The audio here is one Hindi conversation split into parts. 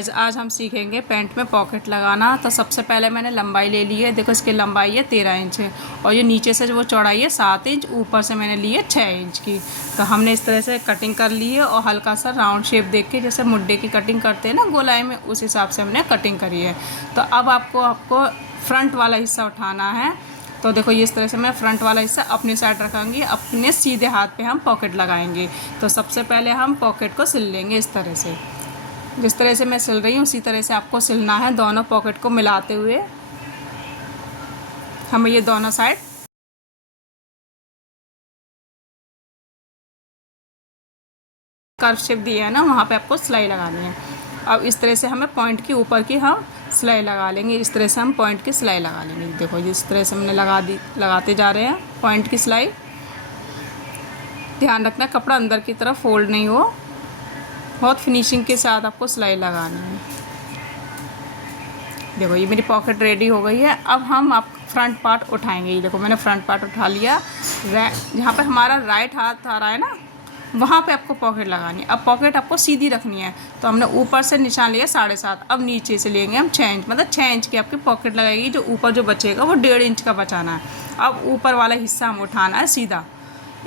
गाइस, आज हम सीखेंगे पैंट में पॉकेट लगाना। तो सबसे पहले मैंने लंबाई ले ली है। देखो, इसकी लंबाई है 13 इंच है और ये नीचे से जो वो चौड़ाई है 7 इंच, ऊपर से मैंने ली है 6 इंच की। तो हमने इस तरह से कटिंग कर ली है और हल्का सा राउंड शेप देख के, जैसे मुड्डे की कटिंग करते हैं ना गोलाई में, उस हिसाब से हमने कटिंग करी है। तो अब आपको फ्रंट वाला हिस्सा उठाना है। तो देखो, इस तरह से मैं फ्रंट वाला हिस्सा अपनी साइड रखांगी, अपने सीधे हाथ पे हम पॉकेट लगाएंगे। तो सबसे पहले हम पॉकेट को सिल लेंगे इस तरह से। जिस तरह से मैं सिल रही हूँ उसी तरह से आपको सिलना है, दोनों पॉकेट को मिलाते हुए। हमें ये दोनों साइड कर्व शेप दिया है ना, वहाँ पे आपको सिलाई लगानी है। अब इस तरह से हमें पॉइंट के ऊपर की हम सिलाई लगा लेंगे। इस तरह से हम पॉइंट की सिलाई लगा लेंगे। देखो, इस तरह से हमने लगाते जा रहे हैं पॉइंट की सिलाई। ध्यान रखना कपड़ा अंदर की तरफ फोल्ड नहीं हो, बहुत फिनिशिंग के साथ आपको सिलाई लगानी है। देखो, ये मेरी पॉकेट रेडी हो गई है। अब हम फ्रंट पार्ट उठाएंगे। ये देखो, मैंने फ्रंट पार्ट उठा लिया। जहाँ पे हमारा राइट हाथ आ रहा है ना, वहाँ पे आपको पॉकेट लगानी है। अब पॉकेट आपको सीधी रखनी है। तो हमने ऊपर से निशान लिया 7.5। अब नीचे से लेंगे हम 6 इंच, मतलब 6 इंच की आपकी पॉकेट लगाएगी। जो ऊपर जो बचेगा वो 1.5 इंच का बचाना है। अब ऊपर वाला हिस्सा हम उठाना है सीधा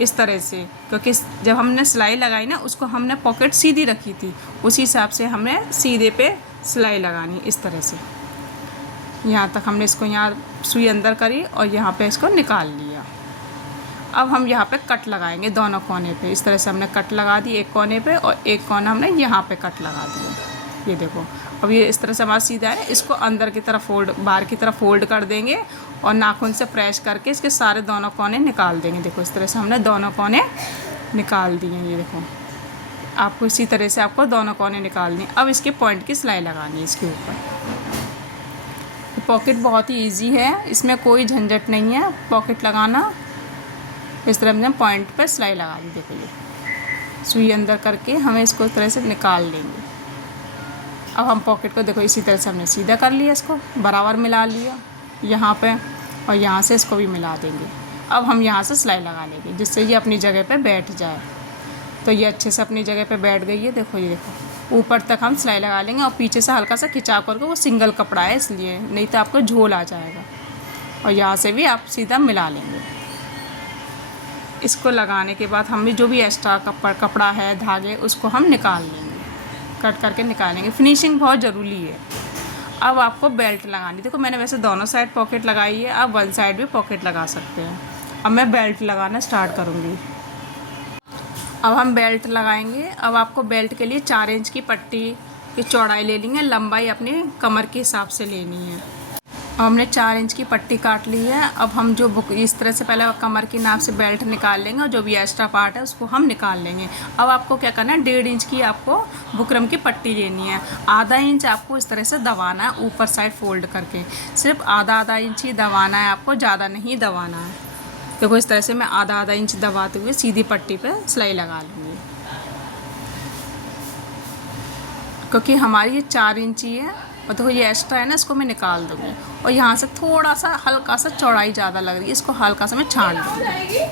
इस तरह से, क्योंकि जब हमने सिलाई लगाई ना, उसको हमने पॉकेट सीधी रखी थी, उसी हिसाब से हमें सीधे पे सिलाई लगानी इस तरह से। यहाँ तक हमने इसको यहाँ सुई अंदर करी और यहाँ पे इसको निकाल लिया। अब हम यहाँ पे कट लगाएंगे दोनों कोने पे। इस तरह से हमने कट लगा दी एक कोने पे और एक कोना हमने यहाँ पे कट लगा दिया। ये देखो, अब ये इस तरह से हमारा सीधा है। इसको अंदर की तरफ बाहर की तरफ फोल्ड कर देंगे और नाखून से प्रेस करके इसके सारे दोनों कोने निकाल देंगे। देखो, इस तरह से हमने दोनों कोने निकाल दिए। ये देखो, आपको इसी तरह से आपको दोनों कोने निकालनी। अब इसके पॉइंट की सिलाई लगानी है इसके ऊपर। पॉकेट बहुत ही ईजी है, इसमें कोई झंझट नहीं है पॉकेट लगाना। इस तरह हमने पॉइंट पर सिलाई लगा दी। देखो, ये सुई अंदर करके हमें इसको इस तरह से निकाल लेंगे। अब हम पॉकेट को देखो इसी तरह से हमने सीधा कर लिया, इसको बराबर मिला लिया यहाँ पे, और यहाँ से इसको भी मिला देंगे। अब हम यहाँ से सिलाई लगा लेंगे जिससे ये अपनी जगह पे बैठ जाए। तो ये अच्छे से अपनी जगह पे बैठ गई है। देखो, ये देखो, ऊपर तक हम सिलाई लगा लेंगे और पीछे से हल्का सा खिंचाव करके, वो सिंगल कपड़ा है इसलिए, नहीं तो आपको झोल आ जाएगा। और यहाँ से भी आप सीधा मिला लेंगे। इसको लगाने के बाद हम भी जो भी एक्स्ट्रा कपड़ा है, धागे, उसको हम निकाल लेंगे, कट करके निकालेंगे। फिनिशिंग बहुत ज़रूरी है। अब आपको बेल्ट लगानी। देखो, मैंने वैसे दोनों साइड पॉकेट लगाई है, आप वन साइड भी पॉकेट लगा सकते हैं। अब मैं बेल्ट लगाना स्टार्ट करूँगी। अब हम बेल्ट लगाएंगे। अब आपको बेल्ट के लिए 4 इंच की पट्टी की चौड़ाई ले लेंगे, लंबाई अपनी कमर के हिसाब से लेनी है। अब हमने 4 इंच की पट्टी काट ली है। अब हम जो इस तरह से पहले कमर की नाप से बेल्ट निकाल लेंगे और जो भी एक्स्ट्रा पार्ट है उसको हम निकाल लेंगे। अब आपको क्या करना है, 1.5 इंच की आपको बुकरम की पट्टी लेनी है। आधा इंच आपको इस तरह से दबाना है, ऊपर साइड फोल्ड करके। सिर्फ आधा इंच ही दबाना है आपको, ज़्यादा नहीं दबाना है। देखो, इस तरह से मैं आधा इंच दबाते हुए सीधी पट्टी पे सिलाई लगा लूँगी, क्योंकि हमारी ये 4 इंच ही है। और देखो, ये एक्स्ट्रा है ना, इसको मैं निकाल दूँगी। और यहाँ से थोड़ा सा हल्का सा चौड़ाई ज़्यादा लग रही है, इसको हल्का सा मैं छाड़ दूँगी।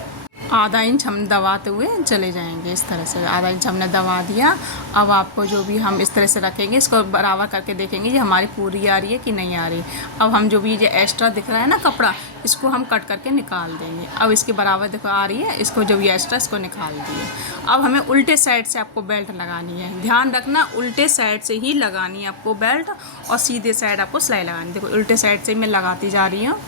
आधा इंच हम दबाते हुए चले जाएंगे इस तरह से। आधा इंच हमने दबा दिया। अब आपको जो भी हम इस तरह से रखेंगे, इसको बराबर करके देखेंगे ये हमारी पूरी आ रही है कि नहीं आ रही। अब हम जो भी ये एक्स्ट्रा दिख रहा है ना कपड़ा, इसको हम कट करके निकाल देंगे। अब इसके बराबर देखो आ रही है, इसको जो भी एक्स्ट्रा इसको निकाल दिए। अब हमें उल्टे साइड से आपको बेल्ट लगानी है। ध्यान रखना, उल्टे साइड से ही लगानी है आपको बेल्ट, और सीधे साइड आपको सिलाई लगानी। देखो, उल्टे साइड से मैं लगाती जा रही हूँ।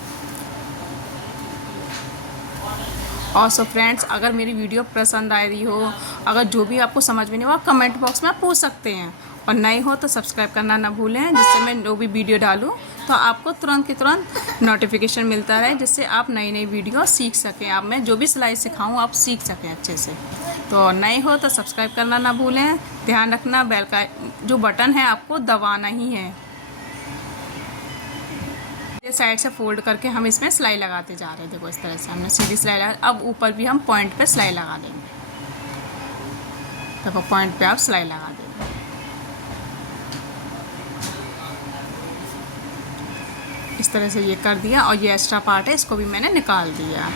और सो फ्रेंड्स, अगर मेरी वीडियो पसंद आ रही हो, अगर जो भी आपको समझ में नहीं हो, आप कमेंट बॉक्स में आप पूछ सकते हैं। और नए हो तो सब्सक्राइब करना ना भूलें, जिससे मैं जो भी वीडियो डालूं तो आपको तुरंत की तुरंत नोटिफिकेशन मिलता रहे, जिससे आप नई नई वीडियो सीख सकें। आप मैं जो भी सिलाई सिखाऊं आप सीख सकें अच्छे से। तो नए हो तो सब्सक्राइब करना ना भूलें। ध्यान रखना, बेल का जो बटन है आपको दबाना ही है। साइड से फोल्ड करके हम इसमें सिलाई लगाते जा रहे हैं। देखो, इस तरह से हमने सीधी सिलाई लगा। अब ऊपर भी हम पॉइंट पे सिलाई लगा देंगे। देखो, पॉइंट पे आप सिलाई लगा देंगे। इस तरह से ये कर दिया। और ये एक्स्ट्रा पार्ट है, इसको भी मैंने निकाल दिया।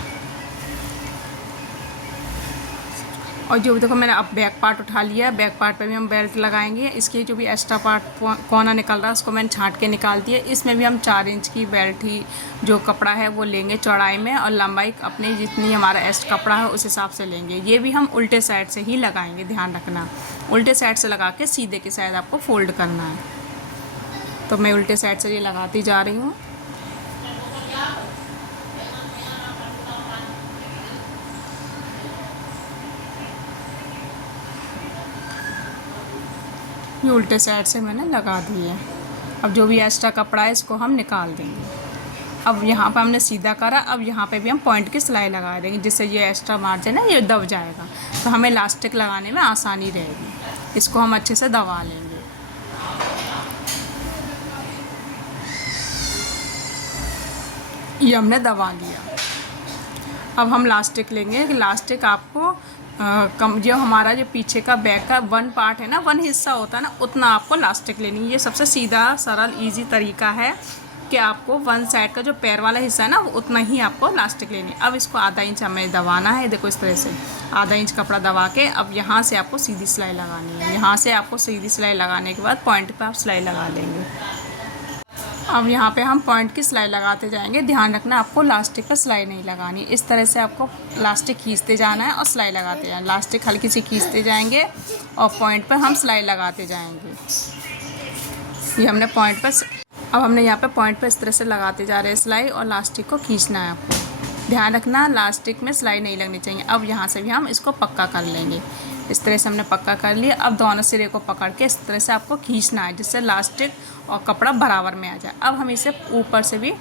और जो देखो मैंने अब बैक पार्ट उठा लिया, बैक पार्ट पे भी हम बेल्ट लगाएंगे। इसके जो भी एक्स्ट्रा पार्ट कोना निकल रहा है उसको मैंने छांट के निकाल दिया। इसमें भी हम 4 इंच की बेल्ट ही जो कपड़ा है वो लेंगे चौड़ाई में, और लंबाई अपनी जितनी हमारा एक्स्ट कपड़ा है उस हिसाब से लेंगे। ये भी हम उल्टे साइड से ही लगाएंगे, ध्यान रखना। उल्टे साइड से लगा के सीधे की साइड आपको फोल्ड करना है। तो मैं उल्टे साइड से ये लगाती जा रही हूँ। ये उल्टे साइड से मैंने लगा दी है। अब जो भी एक्स्ट्रा कपड़ा है इसको हम निकाल देंगे। अब यहाँ पर हमने सीधा करा, अब यहाँ पे भी हम पॉइंट की सिलाई लगा देंगे, जिससे ये एक्स्ट्रा मार्जिन है ये दब जाएगा, तो हमें इलास्टिक लगाने में आसानी रहेगी। इसको हम अच्छे से दबा लेंगे। ये हमने दबा लिया। अब हम लास्टिक लेंगे। लास्टिक आपको कम, जो हमारा जो पीछे का बैक का 1 पार्ट है ना, 1 हिस्सा होता है ना, उतना आपको लास्टिक लेनी है। ये सबसे सीधा सरल इजी तरीका है कि आपको 1 साइड का जो पैर वाला हिस्सा है ना उतना ही आपको लास्टिक लेनी है। अब इसको आधा इंच हमें दबाना है। देखो इस तरह से आधा इंच कपड़ा दबा के अब यहाँ से आपको सीधी सिलाई लगानी है। यहाँ से आपको सीधी सिलाई लगाने के बाद पॉइंट पे आप सिलाई लगा लेंगे। अब यहाँ पे हम पॉइंट की सिलाई लगाते जाएंगे। ध्यान रखना आपको लास्टिक पर सिलाई नहीं लगानी। इस तरह से आपको लास्टिक खींचते जाना है और सिलाई लगाते जाना। लास्टिक हल्की सी खींचते जाएंगे और पॉइंट पर हम सिलाई लगाते जाएंगे। ये हमने पॉइंट पर, अब हमने यहाँ पे पॉइंट पर इस तरह से लगाते जा रहे हैं सिलाई, और लास्टिक को खींचना है आपको। ध्यान रखना लास्टिक में सिलाई नहीं लगनी चाहिए। अब यहाँ से भी हम इसको पक्का कर लेंगे। इस तरह से हमने पक्का कर लिया। अब दोनों सिरे को पकड़ के इस तरह से आपको खींचना है, जिससे लास्टिक और कपड़ा बराबर में आ जाए। अब हम इसे ऊपर से भी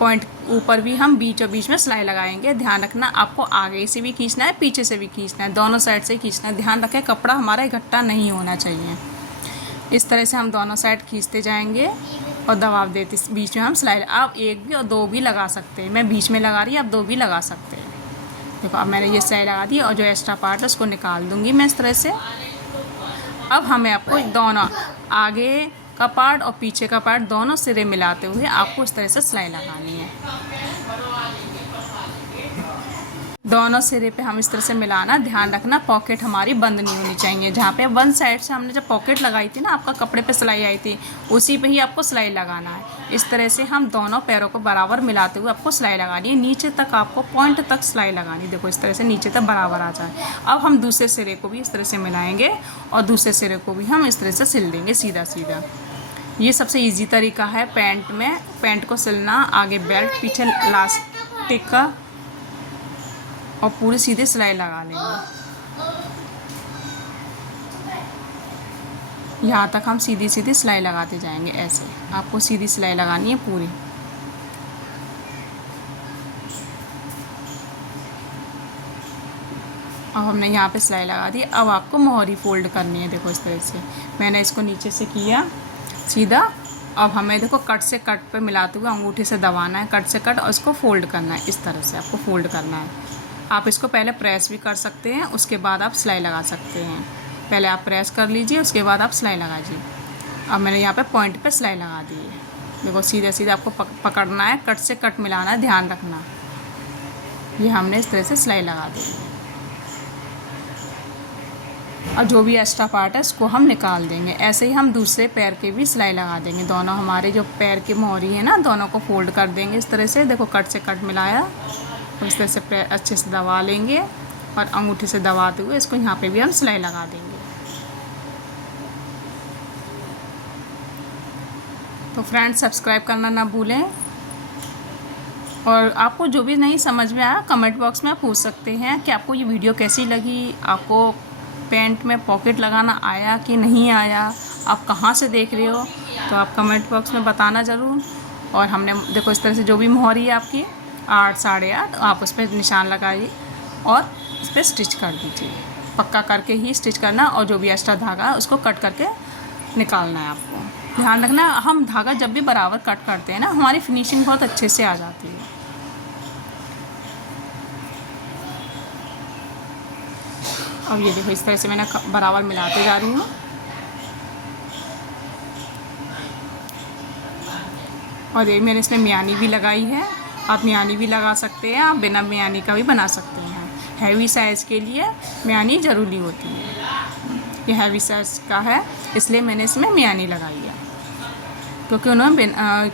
पॉइंट ऊपर भी हम बीचों बीच में सिलाई लगाएंगे। ध्यान रखना आपको आगे से भी खींचना है, पीछे से भी खींचना है, दोनों साइड से खींचना है। ध्यान रखें कपड़ा हमारा इकट्ठा नहीं होना चाहिए। इस तरह से हम दोनों साइड खींचते जाएंगे और दबाव देते, बीच में हम सिलाई, आप 1 भी और 2 भी लगा सकते हैं। मैं बीच में लगा रही हूँ, आप 2 भी लगा सकते हैं। देखो अब मैंने ये सिलाई लगा दी और जो एक्स्ट्रा पार्ट है उसको निकाल दूंगी मैं इस तरह से। अब हमें आपको दोनों आगे का पार्ट और पीछे का पार्ट दोनों सिरे मिलाते हुए आपको इस तरह से सिलाई लगानी है। दोनों सिरे पे हम इस तरह से मिलाना। ध्यान रखना पॉकेट हमारी बंद नहीं होनी चाहिए। जहाँ पे 1 साइड से हमने जब पॉकेट लगाई थी ना, आपका कपड़े पे सिलाई आई थी, उसी पे ही आपको सिलाई लगाना है। इस तरह से हम दोनों पैरों को बराबर मिलाते हुए आपको सिलाई लगानी है। नीचे तक आपको पॉइंट तक सिलाई लगानी। देखो इस तरह से नीचे तक बराबर आ जाए। अब हम दूसरे सिरे को भी इस तरह से मिलाएंगे और दूसरे सिरे को भी हम इस तरह से सिल देंगे सीधा सीधा। ये सबसे ईजी तरीका है पैंट में, पैंट को सिलना। आगे बेल्ट, पीछे लास्टिक का, और पूरी सीधे सिलाई लगा लेंगे। यहाँ तक हम सीधी सीधी सिलाई लगाते जाएंगे। ऐसे आपको सीधी सिलाई लगानी है पूरी। अब हमने यहाँ पे सिलाई लगा दी। अब आपको मोहरी फोल्ड करनी है। देखो इस तरह से मैंने इसको नीचे से किया सीधा। अब हमें देखो कट से कट पे मिलाते हुए अंगूठे से दबाना है, कट से कट, और इसको फोल्ड करना है। इस तरह से आपको फोल्ड करना है। आप इसको पहले प्रेस भी कर सकते हैं, उसके बाद आप सिलाई लगा सकते हैं। पहले आप प्रेस कर लीजिए, उसके बाद आप सिलाई लगाइए। अब मैंने यहाँ पे पॉइंट पे सिलाई लगा दी है। देखो सीधा सीधा आपको पकड़ना है, कट से कट मिलाना है, ध्यान रखना। ये हमने इस तरह से सिलाई लगा दी है। और जो भी एक्स्ट्रा पार्ट है उसको हम निकाल देंगे। ऐसे ही हम दूसरे पैर के भी सिलाई लगा देंगे। दोनों हमारे जो पैर की मोहरी है ना, दोनों को फोल्ड कर देंगे इस तरह से। देखो कट से कट मिलाया, इस तरह से अच्छे से दबा लेंगे और अंगूठे से दबाते हुए इसको यहाँ पे भी हम सिलाई लगा देंगे। तो फ्रेंड्स सब्सक्राइब करना ना भूलें, और आपको जो भी नहीं समझ में आया कमेंट बॉक्स में आप पूछ सकते हैं कि आपको ये वीडियो कैसी लगी, आपको पैंट में पॉकेट लगाना आया कि नहीं आया, आप कहाँ से देख रहे हो, तो आप कमेंट बॉक्स में बताना ज़रूर। और हमने देखो इस तरह से जो भी मोहरी है आपकी 8, 8.5, आप उस पर निशान लगाइए और इस पर स्टिच कर दीजिए। पक्का करके ही स्टिच करना, और जो भी एक्स्ट्रा धागा है उसको कट करके निकालना है आपको। ध्यान रखना हम धागा जब भी बराबर कट करते हैं ना, हमारी फिनिशिंग बहुत अच्छे से आ जाती है। अब ये देखो इस तरह से मैंने बराबर मिलाते जा रही हूँ। और ये मैंने इसमें मियानी भी लगाई है। आप मियानी भी लगा सकते हैं, आप बिना मियानी का भी बना सकते हैं। हैवी साइज़ के लिए मियानी ज़रूरी होती है। ये हैवी साइज़ का है इसलिए मैंने इसमें मियानी लगाई है, क्योंकि उन्होंने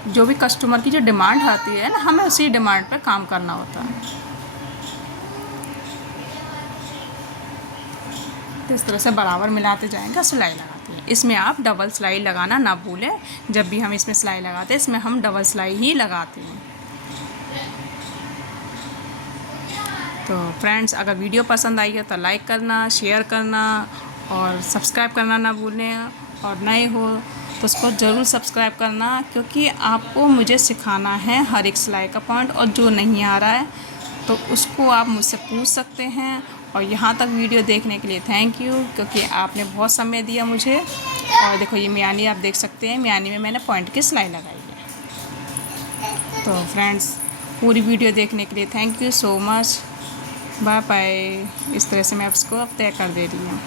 जो भी कस्टमर की जो डिमांड आती है ना, हमें उसी डिमांड पे काम करना होता है। तो इस तरह से बराबर मिलाते जाएंगे, सिलाई लगाते हैं। इसमें आप डबल सिलाई लगाना ना भूलें। जब भी हम इसमें सिलाई लगाते हैं, इसमें हम डबल सिलाई ही लगाते हैं। तो फ्रेंड्स, अगर वीडियो पसंद आई हो तो लाइक करना, शेयर करना और सब्सक्राइब करना ना भूलें। और नए हो तो उसको ज़रूर सब्सक्राइब करना, क्योंकि आपको मुझे सिखाना है हर एक सिलाई का पॉइंट, और जो नहीं आ रहा है तो उसको आप मुझसे पूछ सकते हैं। और यहाँ तक वीडियो देखने के लिए थैंक यू, क्योंकि आपने बहुत समय दिया मुझे। और देखो ये मियानी आप देख सकते हैं, मियानी में मैंने पॉइंट की सिलाई लगाई है। तो फ्रेंड्स, पूरी वीडियो देखने के लिए thank you so much. Bye bye. इस तरह से मैं इसको अब तय कर दे रही हूँ।